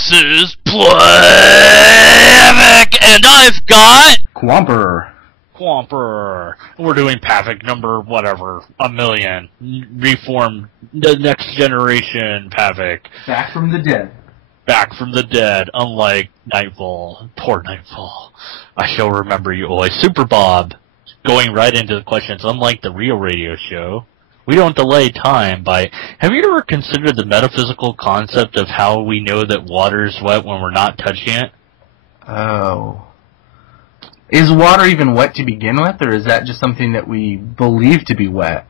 This is Pavock, and I've got QUAMPER. QUAMPER. We're doing Pavock number whatever, 1,000,000. Reformed, the next generation Pavock. Back from the dead. Back from the dead, unlike Nightfall. Poor Nightfall. I shall remember you always. Super Bob. Going right into the questions, unlike the real radio show, we don't delay time by... Have you ever considered the metaphysical concept of how we know that water's wet when we're not touching it? Oh. Is water even wet to begin with, or is that just something that we believe to be wet?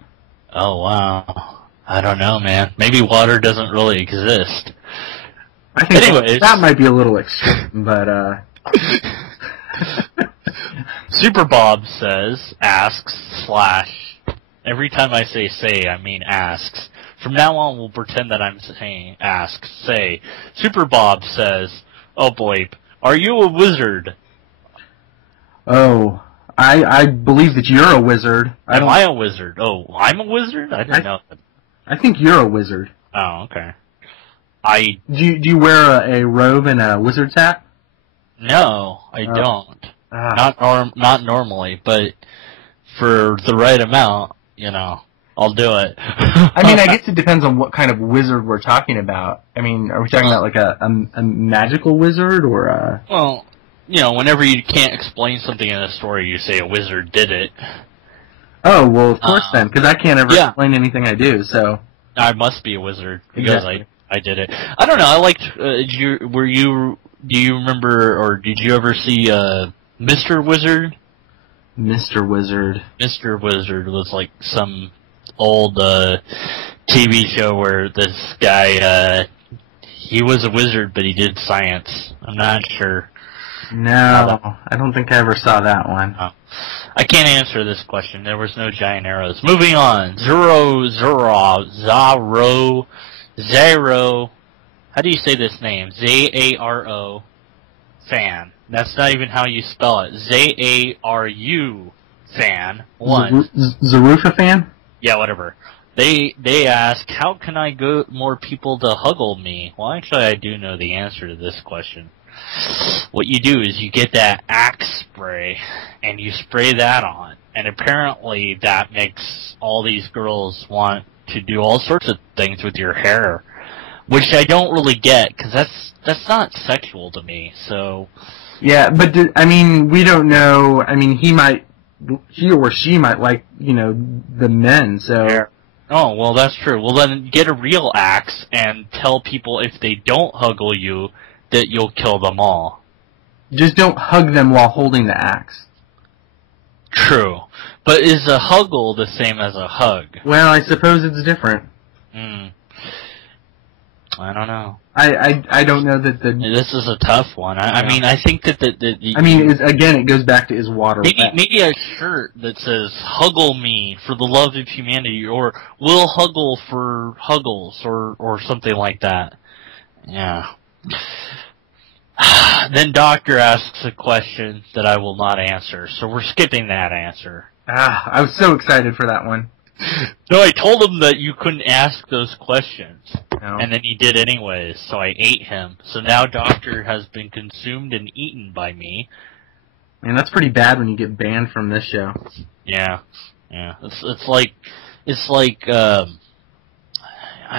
Oh, wow. I don't know, man. Maybe water doesn't really exist. I think Anyways. that might be a little extreme, but, Super Bob says, asks, / every time I say, I mean asks. From now on, we'll pretend that I'm saying asks. Say, Super Bob says, oh boy, are you a wizard? Oh, I believe that you're a wizard. Am I a wizard? Oh, I'm a wizard? I didn't know that. I think you're a wizard. Oh, okay. Do you wear a robe and a wizard's hat? No, I don't. Not normally, but for the right amount, you know, I'll do it. I mean, I guess it depends on what kind of wizard we're talking about. I mean, are we talking about like a magical wizard or a... Well, you know, whenever you can't explain something in a story, you say a wizard did it. Oh, well, of course then, because I can't ever explain anything I do, so... I must be a wizard, because Exactly. I did it. I don't know, I liked, do you remember, or did you ever see, Mr. Wizard? Mr. Wizard. Mr. Wizard was like some old, TV show where this guy, he was a wizard, but he did science. I'm not sure. No, I don't think I ever saw that one. Oh. I can't answer this question. There was no giant arrows. Moving on. Zero. How do you say this name? Z-A-R-O. Fan. That's not even how you spell it. Z-A-R-U. Fan. One. Zarufa fan? Yeah, whatever. They ask, how can I get more people to huggle me? Well, actually, I do know the answer to this question. What you do is you get that Axe spray, and you spray that on, and apparently that makes all these girls want to do all sorts of things with your hair, which I don't really get, because that's not sexual to me, so... Yeah, but, I mean, we don't know, I mean, he or she might like, you know, the men, so... Oh, well, that's true. Well, then get a real axe and tell people if they don't huggle you, that you'll kill them all. Just don't hug them while holding the axe. True. But is a huggle the same as a hug? Well, I suppose it's different. I don't know. I don't know that the... This is a tough one. I mean, I think that I mean, again, it goes back to is water wet? Maybe a shirt that says, huggle me for the love of humanity, or we'll huggle for huggles, or something like that. Yeah. Then Doctor asks a question that I will not answer, so we're skipping that answer. I was so excited for that one. No, I told him that you couldn't ask those questions, No. and then he did anyways, so I ate him. So now Doctor has been consumed and eaten by me. Man, that's pretty bad when you get banned from this show. Yeah. It's like I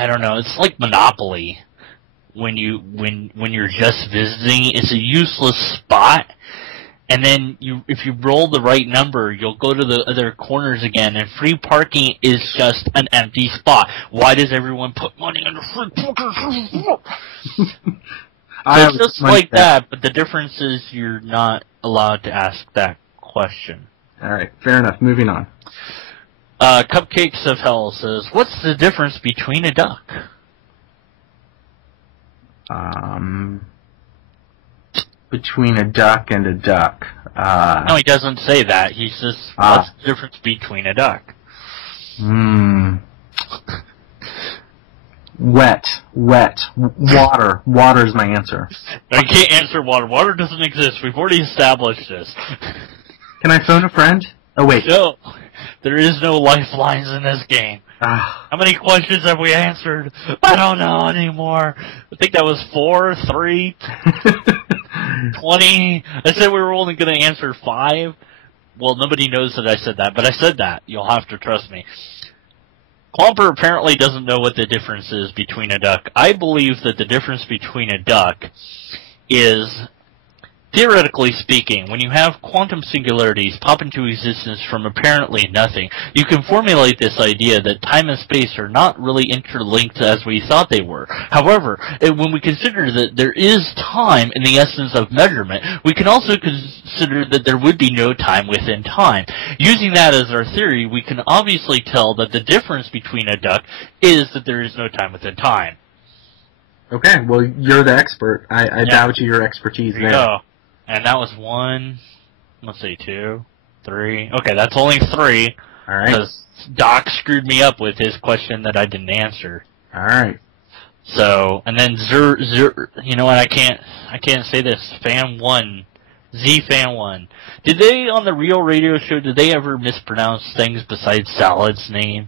don't know, it's like Monopoly. When you're just visiting, it's a useless spot, and then if you roll the right number, you'll go to the other corners again, and free parking is just an empty spot. Why does everyone put money on the free parking? It's just like that, but the difference is you're not allowed to ask that question. Alright, fair enough. Moving on. Cupcakes of Hell says, what's the difference between a duck? Between a duck and a duck. No, he doesn't say that. He says, what's the difference between a duck? Wet. Water. Water's my answer. I can't answer water. Water doesn't exist. We've already established this. Can I phone a friend? Oh, wait. No. There is no lifelines in this game. Ah. How many questions have we answered? I don't know anymore. I think that was 4, 3, 20. I said we were only going to answer 5. Well, nobody knows that I said that, but I said that. You'll have to trust me. QUAMPER apparently doesn't know what the difference is between a duck. I believe that the difference between a duck is, theoretically speaking, when you have quantum singularities pop into existence from apparently nothing, you can formulate this idea that time and space are not really interlinked as we thought they were. However, when we consider that there is time in the essence of measurement, we can also consider that there would be no time within time. Using that as our theory, we can obviously tell that the difference between a duck is that there is no time within time. Okay, well, you're the expert. I doubt your expertise there. Go. And that was 1, let's see, 2, 3. Okay, that's only 3. All right. Because Doc screwed me up with his question that I didn't answer. All right. So, and then you know what? I can't say this. Fan1, Z-Fan1. Did they on the Real Radio Show? Did they ever mispronounce things besides Salad's name?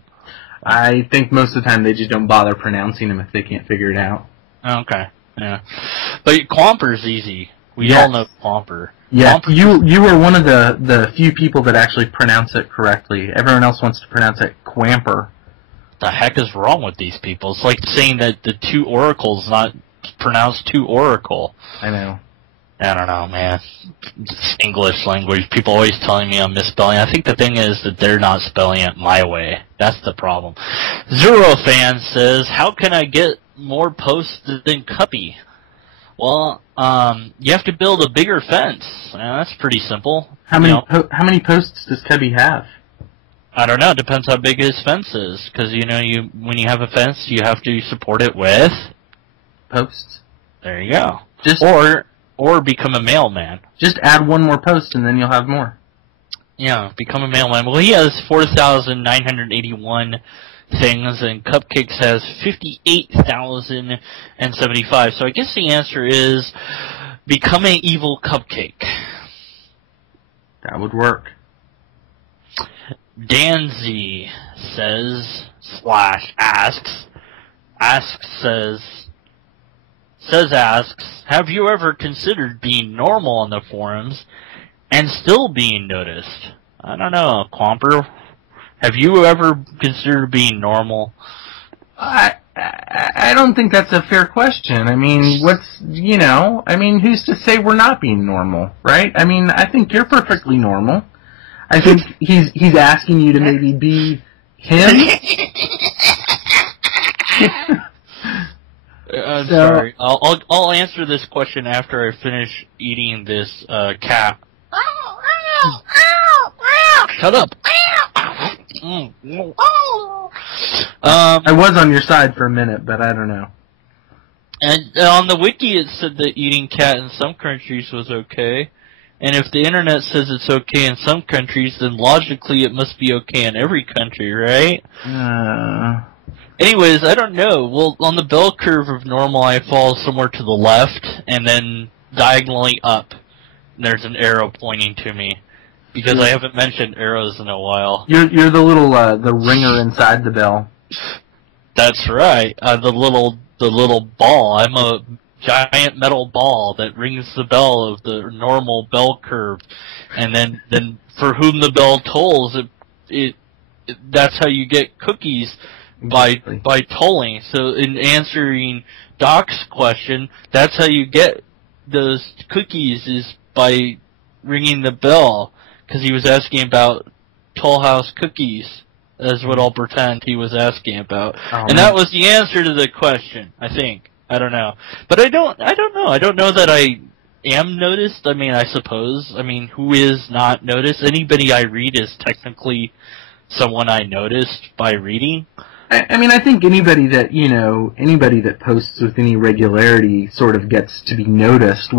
I think most of the time they just don't bother pronouncing them if they can't figure it out. Okay, yeah. But QUAMPER's easy. We Yes. all know QUAMPER. Yeah, QUAMPER. you were one of the few people that actually pronounce it correctly. Everyone else wants to pronounce it QUAMPER. The heck is wrong with these people? It's like saying that the 2 oracles not pronounced 2 oracle. I know. I don't know, man. It's English language. People always telling me I'm misspelling. I think the thing is that they're not spelling it my way. That's the problem. Zero Fan says, how can I get more posts than Cuppy? Well, you have to build a bigger fence. That's pretty simple. How many posts does Cubby have? I don't know. It depends how big his fence is. Because, when you have a fence, you have to support it with Posts. There you go. Or become a mailman. Just add one more post and then you'll have more. Yeah, become a mailman. Well, he has 4,981 things, and Cupcakes has 58,075. So I guess the answer is become an evil cupcake. That would work. Danzy says asks, have you ever considered being normal on the forums and still being noticed? I don't know, QUAMPER. Have you ever considered being normal? I don't think that's a fair question. I mean, who's to say we're not being normal, right? I mean, I think you're perfectly normal. I think he's asking you to maybe be him. I'm sorry. I'll answer this question after I finish eating this cat. Shut up. I was on your side for a minute, but I don't know. And on the wiki it said that eating cat in some countries was okay. And if the internet says it's okay in some countries, then logically it must be okay in every country, right? Anyways, I don't know. Well, on the bell curve of normal, I fall somewhere to the left, and then diagonally up, there's an arrow pointing to me. Because I haven't mentioned arrows in a while. You're the little the ringer inside the bell. That's right. The little ball. I'm a giant metal ball that rings the bell of the normal bell curve, and then for whom the bell tolls, that's how you get cookies by tolling. So in answering Doc's question, that's how you get those cookies is by ringing the bell. Because he was asking about Toll House cookies. That's what I'll pretend he was asking about. And that was the answer to the question, I think. I don't know. But I don't know. I don't know that I am noticed. I mean, I suppose. I mean, who is not noticed? Anybody I read is technically someone I noticed by reading. I mean, I think anybody that posts with any regularity sort of gets to be noticed,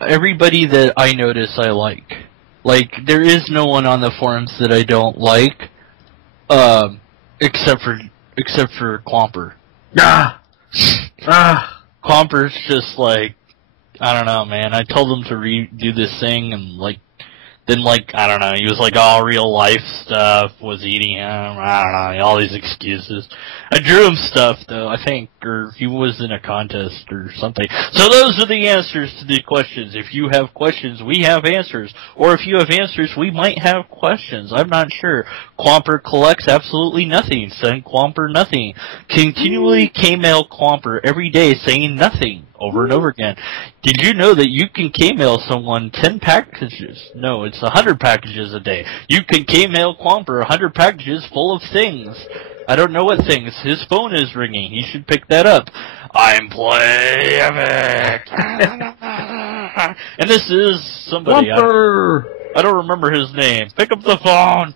everybody that I notice I like. Like, there is no one on the forums that I don't like, except for QUAMPER. QUAMPER's just like, I don't know, man. I told him to redo this thing, and like, Then, like, I don't know, he was like, all real life stuff was eating him. I don't know, all these excuses. I drew him stuff, though, I think, or he was in a contest or something. So those are the answers to the questions. If you have questions, we have answers. Or if you have answers, we might have questions. I'm not sure. QUAMPER collects absolutely nothing. Send QUAMPER nothing. Continually K-mail QUAMPER every day saying nothing. Over and over again. Did you know that you can K-mail someone 10 packages? No, it's 100 packages a day. You can K-mail QUAMPER 100 packages full of things. I don't know what things. His phone is ringing. He should pick that up. I'm Pavock. And this is somebody. QUAMPER! I don't remember his name. Pick up the phone.